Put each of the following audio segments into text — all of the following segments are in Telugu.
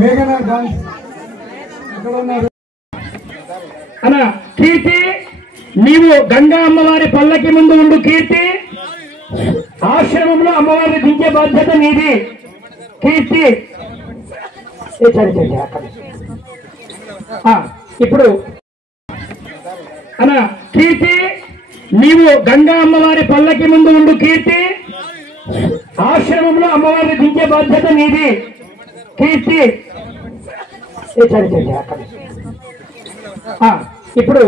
మేఘనా డాన్స్ ఎక్కడ ఉన్నారు అన్న? కీర్తి, నీవు గంగా అమ్మవారి పల్లకి ముందు ఉండు. కీర్తి, ఆశ్రమంలో అమ్మవారిని దించే బాధ్యత నీది. కీర్తి సరే అక్కడ ఇప్పుడు అన్న, కీర్తి, నీవు గంగా అమ్మవారి పల్లకి ముందు ఉండు. కీర్తి, ఆశ్రమంలో అమ్మవారిని దించే బాధ్యత నీది. కీర్తి సరే అక్కడ ఇప్పుడు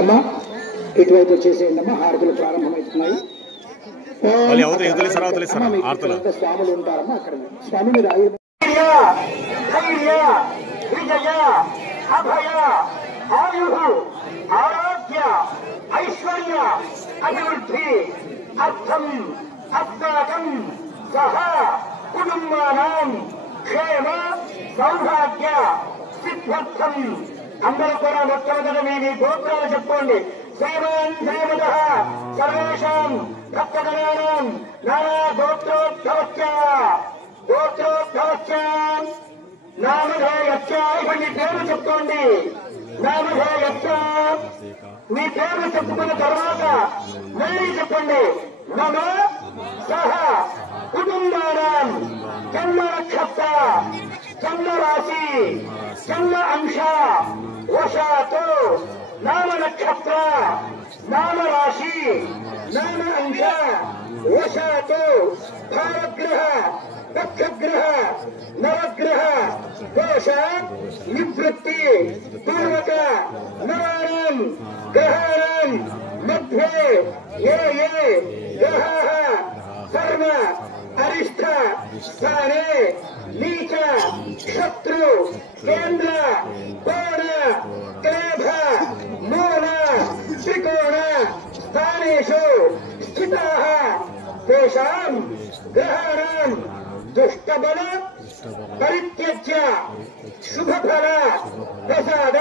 అమ్మా ఇటువైపు వచ్చేసేయండి అమ్మా. హారతులు ప్రారంభమవుతున్నాయి. స్వాములు ఉంటారమ్మా అక్కడ. స్వామి మీరు విజయ అభయ ఆయు ఆరోగ్య ఐశ్వర్య అభివృద్ధి అర్థం అస్మాకం సహ కుటుంబానాం క్షేమ సౌభాగ్య సిద్ధ్యర్థం. అందరూ కూడా మొట్టమొదట మీ గోత్రాలు చెప్పుకోండి. శ్రీమాన్ శ్రీమత సర్వేషాం భక్తగణానాం నానా గోత్రోద్భవస్య నామధేయస్య. ఇప్పుడు మీ పేరు చెప్పుకోండి. నామధేయస్య, మీ పేరు చెప్పుకున్న తర్వాత మళ్ళీ చెప్పండి. నమ సహ కుటుంబానాం జన్మ నక్షత్ర జన్మ రాశి జన్మ అంశ వశాత్ నామ నక్షత్ర నామ రాశి నామ అంశ వశాత్ భారగ్రహ నక్షగ్రహ నవగ్రహ దోష నివృత్తి పూర్వక నవానాం గ్రహాణాం మధ్యే ఏ గ్రహాః సర్వ అరిష్ట స్థానే నీచ శత్రు కేంద్ర కోణ క్లేభ మూల త్రికోణ స్థానేషు స్థితాః తేషాం గ్రహాణాం దుష్టబల పరిత్యజ్య శుభఫల ప్రసాద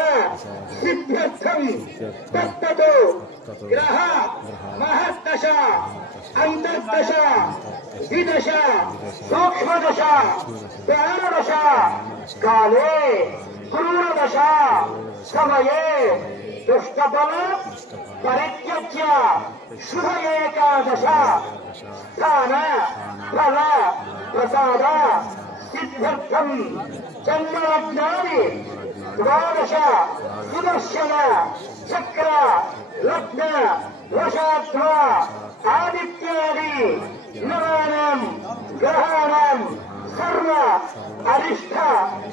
సిద్ధ్యర్థం తత్తతో గ్రహ మహద్దశ అంతర్దశ ద్విదశ సూక్ష్మదశ ప్రాణదశ కాలే క్రూరదశ సమయే దుష్టబల పరిత్యజ్య శుభ ఏకాదశ స్థాన ఫల ప్రసాద సిద్ధ్యర్థం జన్మలగ్నాని ద్వాదశ సుదర్శన చక్ర లగ్న వశాత్వ ఆదిత్యాది నవానాం గ్రహాణాం సర్వ అరిష్ట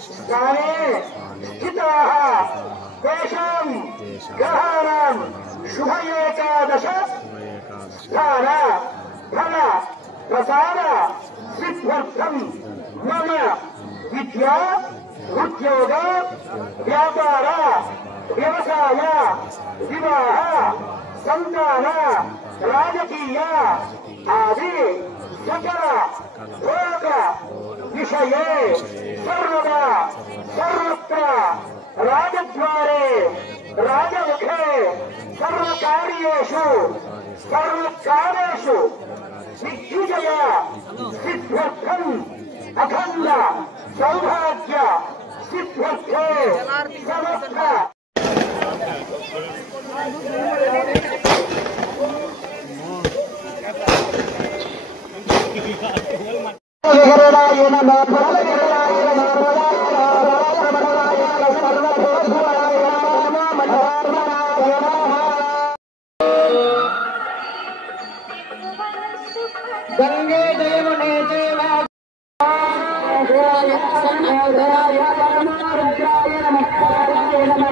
స్థానే స్థితాః తేషాం గ్రహాణాం శుభ ఏకాదశ స్థాన ఫల ప్రసాద సిద్ధ్యర్థం మమ విద్యా ఉద్యోగ వ్యాపార వ్యవసాయ వివాహ సంతాన రాజకీయ ఆది సకల భోగ విషయే సర్వదా సర్వత్ర రాజద్వారే రాజముఖే సర్వకార్యేషు సర్వకాలేషు విద్యుజయ సిద్ధ్యర్థం అఖండ సౌభాగ్య సిద్ధ్యర్థే సమస్త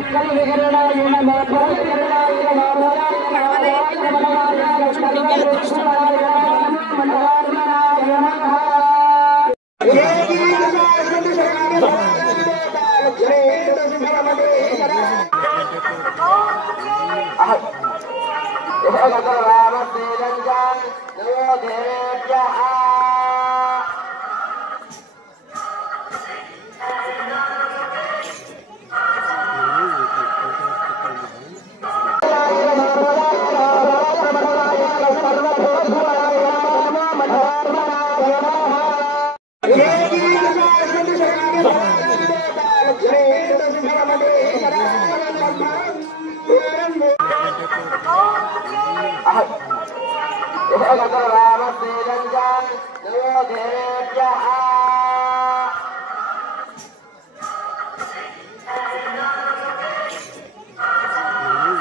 Namo Devyah